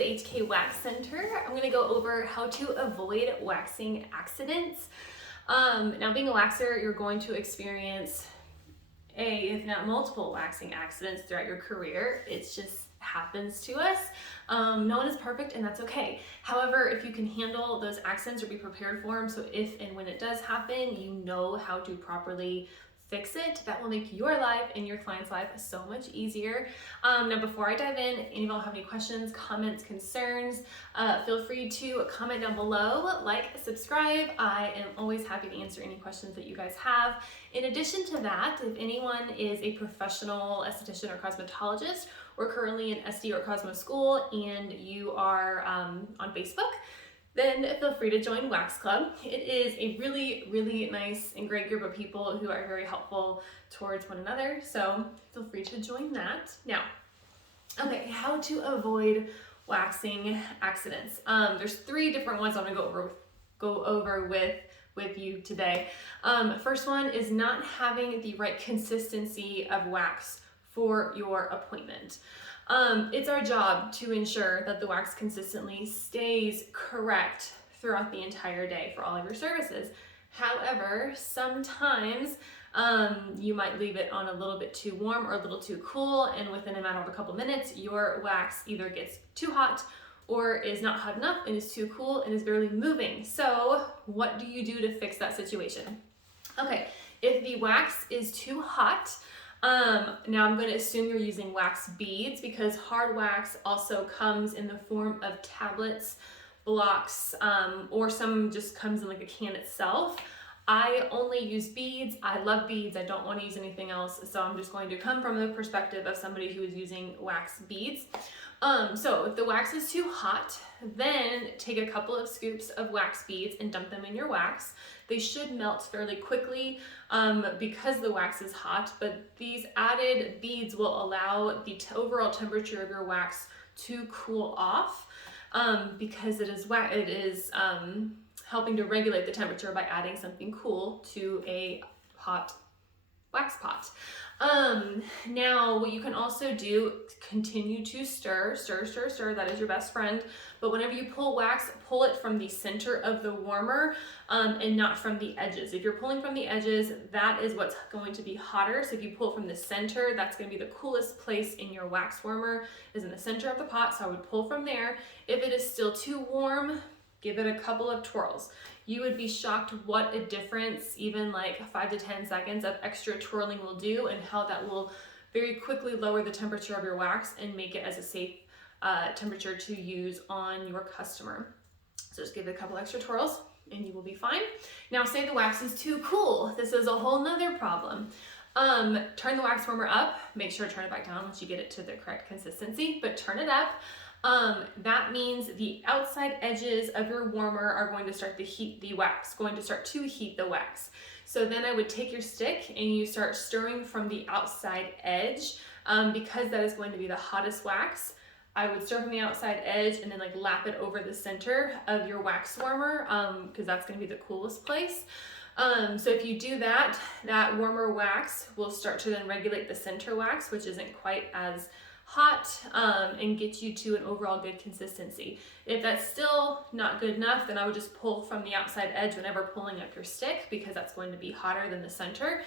the HK Wax Center. I'm going to go over how to avoid waxing accidents. Now, being a waxer, you're going to experience if not multiple waxing accidents throughout your career. It just happens to us. No one is perfect, and that's okay. However, if you can handle those accidents or be prepared for them, so if and when it does happen, you know how to properly fix it, that will make your life and your client's life so much easier. Now, before I dive in, if any of y'all have any questions, comments, concerns, feel free to comment down below, like, subscribe. I am always happy to answer any questions that you guys have. In addition to that, if anyone is a professional esthetician or cosmetologist, we're currently in SD or Cosmo School, and you are on Facebook, then feel free to join Wax Club. It is a really, really nice and great group of people who are very helpful towards one another, so feel free to join that. Now, okay, how to avoid waxing accidents. There's 3 different ones I'm gonna go over with you today. First one is not having the right consistency of wax for your appointment. It's our job to ensure that the wax consistently stays correct throughout the entire day for all of your services. However, sometimes you might leave it on a little bit too warm or a little too cool, and within a matter of a couple minutes, your wax either gets too hot or is not hot enough and is too cool and is barely moving. So what do you do to fix that situation? Okay, if the wax is too hot, now I'm going to assume you're using wax beads, because hard wax also comes in the form of tablets, blocks, or some just comes in like a can itself. I only use beads. I love beads. I don't want to use anything else. So I'm just going to come from the perspective of somebody who is using wax beads. So if the wax is too hot, then take a couple of scoops of wax beads and dump them in your wax. They should melt fairly quickly because the wax is hot, but these added beads will allow the overall temperature of your wax to cool off because it is helping to regulate the temperature by adding something cool to a hot wax pot. Now what you can also do, continue to stir, that is your best friend. But whenever you pull wax, pull it from the center of the warmer and not from the edges. If you're pulling from the edges, that is what's going to be hotter. So if you pull from the center, that's going to be the coolest place in your wax warmer, is in the center of the pot. So I would pull from there. If it is still too warm, give it a couple of twirls. You would be shocked what a difference even like 5 to 10 seconds of extra twirling will do, and how that will very quickly lower the temperature of your wax and make it as a safe temperature to use on your customer. So just give it a couple extra twirls and you will be fine. Now, say the wax is too cool. This is a whole nother problem. Turn the wax warmer up. Make sure to turn it back down once you get it to the correct consistency, but turn it up. That means the outside edges of your warmer are going to start to heat the wax, So then I would take your stick and you start stirring from the outside edge, because that is going to be the hottest wax. I would stir from the outside edge and then like lap it over the center of your wax warmer, because that's going to be the coolest place. So if you do that, that warmer wax will start to then regulate the center wax, which isn't quite as hot, and get you to an overall good consistency. If that's still not good enough, then I would just pull from the outside edge whenever pulling up your stick, because that's going to be hotter than the center.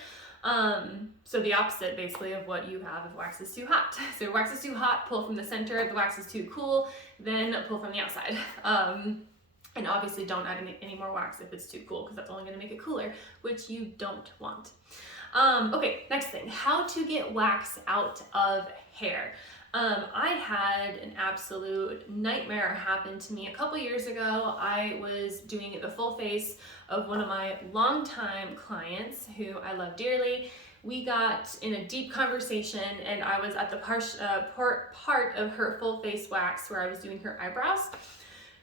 So the opposite basically of what you have if wax is too hot. So your wax is too hot, pull from the center. If the wax is too cool, then pull from the outside. And obviously don't add any more wax if it's too cool, because that's only going to make it cooler, which you don't want. Okay, next thing, how to get wax out of hair. I had an absolute nightmare happen to me a couple years ago. I was doing the full face of one of my longtime clients who I love dearly. We got in a deep conversation, and I was at the part of her full face wax where I was doing her eyebrows.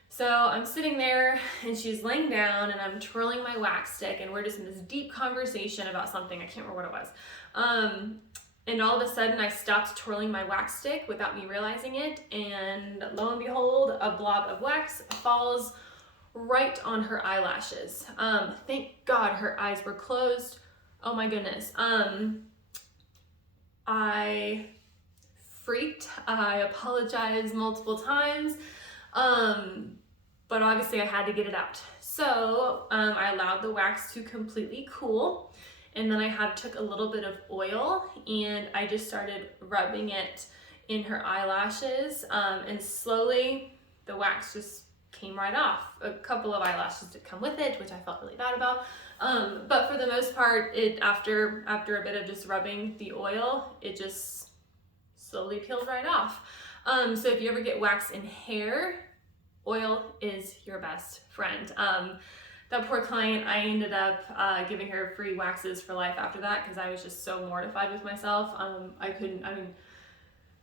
So I'm sitting there and she's laying down and I'm twirling my wax stick, and we're just in this deep conversation about something. I can't remember what it was. And all of a sudden I stopped twirling my wax stick without me realizing it, and lo and behold, a blob of wax falls right on her eyelashes. Thank God her eyes were closed. Oh my goodness. I freaked. I apologized multiple times. But obviously I had to get it out. So I allowed the wax to completely cool, and then I took a little bit of oil and I just started rubbing it in her eyelashes, and slowly the wax just came right off. A couple of eyelashes did come with it, which I felt really bad about. But for the most part, after a bit of just rubbing the oil, it just slowly peeled right off. So if you ever get wax in hair, oil is your best friend. That poor client, I ended up giving her free waxes for life after that because I was just so mortified with myself.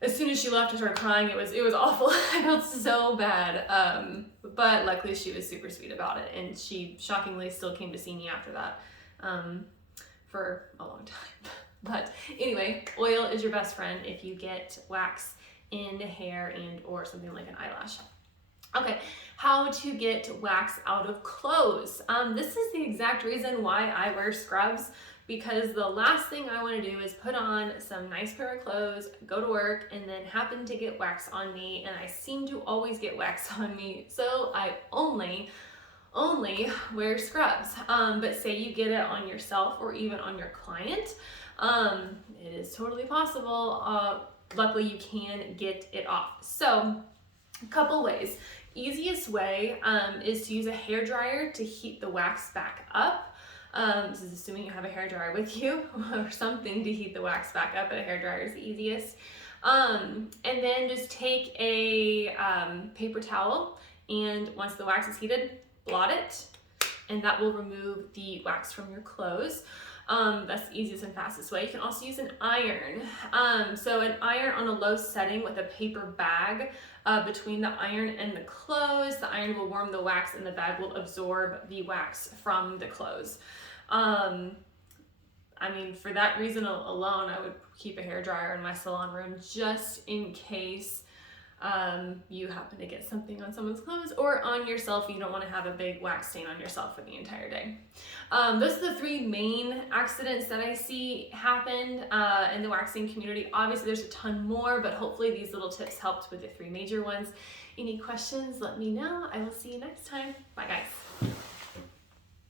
As soon as she left, I started crying. It was awful. I felt so bad. But luckily she was super sweet about it, and she shockingly still came to see me after that for a long time. But anyway, oil is your best friend if you get wax in hair and or something like an eyelash. Okay, how to get wax out of clothes. This is the exact reason why I wear scrubs, because the last thing I want to do is put on some nice pair of clothes, go to work, and then happen to get wax on me, and I seem to always get wax on me, so I only wear scrubs. But say you get it on yourself or even on your client, it is totally possible. Luckily you can get it off. So a couple ways. Easiest way is to use a hair dryer to heat the wax back up. This is assuming you have a hair dryer with you or something to heat the wax back up, but a hair dryer is the easiest. And then just take a paper towel, and once the wax is heated, blot it, and that will remove the wax from your clothes. That's the easiest and fastest way. You can also use an iron. So an iron on a low setting with a paper bag between the iron and the clothes. The iron will warm the wax and the bag will absorb the wax from the clothes. I mean, for that reason alone, I would keep a hair dryer in my salon room just in case you happen to get something on someone's clothes or on yourself. You don't want to have a big wax stain on yourself for the entire day. Those are the three main accidents that I see happen in the waxing community. Obviously there's a ton more, but hopefully these little tips helped with the three major ones. Any questions, let me know. I will see you next time. Bye guys.